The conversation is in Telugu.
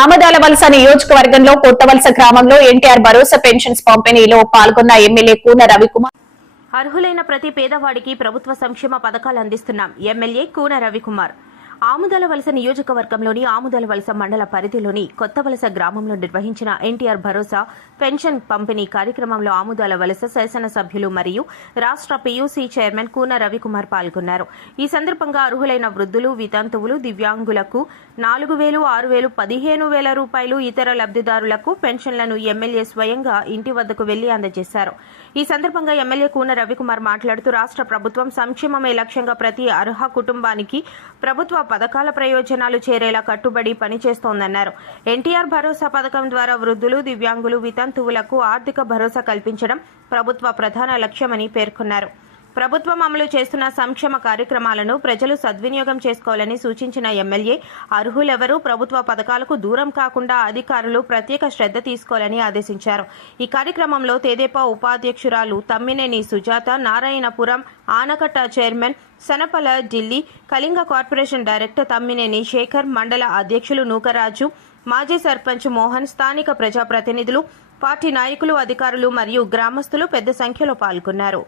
ఆమదాలవలస నియోజకవర్గంలో కొత్తవలస గ్రామంలో ఎన్టీఆర్ భరోసా పెన్షన్స్ పంపిణీలో పాల్గొన్న ఎమ్మెల్యే కూన రవికుమార్. అర్హులైన ప్రతి పేదవాడికి ప్రభుత్వ సంక్షేమ పథకాలు అందిస్తున్నాం. ఎమ్మెల్యే కూన రవికుమార్ ఆముదాలవలస నియోజకవర్గంలోని ఆముదాలవలస మండల పరిధిలోని కొత్తవలస గ్రామంలో నిర్వహించిన ఎన్టీఆర్ భరోసా పెన్షన్ పంపిణీ కార్యక్రమంలో ఆముదాలవలస శాసనసభ్యులు మరియు రాష్ట్ర పీయూసీ చైర్మన్ కూన రవికుమార్ పాల్గొన్నారు. ఈ సందర్భంగా అర్హులైన వృద్ధులు, వితంతువులు, దివ్యాంగులకు 4,000, 6,000, 15,000 రూపాయలు, ఇతర లబ్దిదారులకు పెన్షన్లను ఎమ్మెల్యే స్వయంగా ఇంటి వద్దకు వెళ్లి అందజేశారు. ఈ సందర్భంగా ఎమ్మెల్యే కూన రవికుమార్ మాట్లాడుతూ రాష్ట్ర ప్రభుత్వం సంక్షేమమే లక్ష్యంగా ప్రతి అర్హ కుటుంబానికి ప్రభుత్వ పథకాల ప్రయోజనాలు చేరేలా కట్టుబడి పనిచేస్తోందన్నారు. ఎన్టీఆర్ భరోసా పథకం ద్వారా వృద్ధులు, దివ్యాంగులు, వితంతువులకు ఆర్థిక భరోసా కల్పించడం ప్రభుత్వ ప్రధాన లక్ష్యమని పేర్కొన్నారు. ప్రభుత్వం అమలు చేస్తున్న సంక్షేమ కార్యక్రమాలను ప్రజలు సద్వినియోగం చేసుకోవాలని సూచించిన ఎమ్మెల్యే అర్హులెవరూ ప్రభుత్వ పథకాలకు దూరం కాకుండా అధికారులు ప్రత్యేక శ్రద్ధ తీసుకోవాలని ఆదేశించారు. ఈ కార్యక్రమంలో తెదేపా ఉపాధ్యక్షురాలు తమ్మినేని సుజాత, నారాయణపురం ఆనకట్ట chairman Sanapala Delhi, Kalinga corporation director Tammineni Sekhar, మండల అధ్యక్షులు నూకరాజు, మాజీ సర్పంచ్ మోహన్, స్థానిక ప్రజాప్రతినిధులు, పార్టీ నాయకులు, అధికారులు మరియు గ్రామస్తులు పెద్ద సంఖ్యలో పాల్గొన్నారు.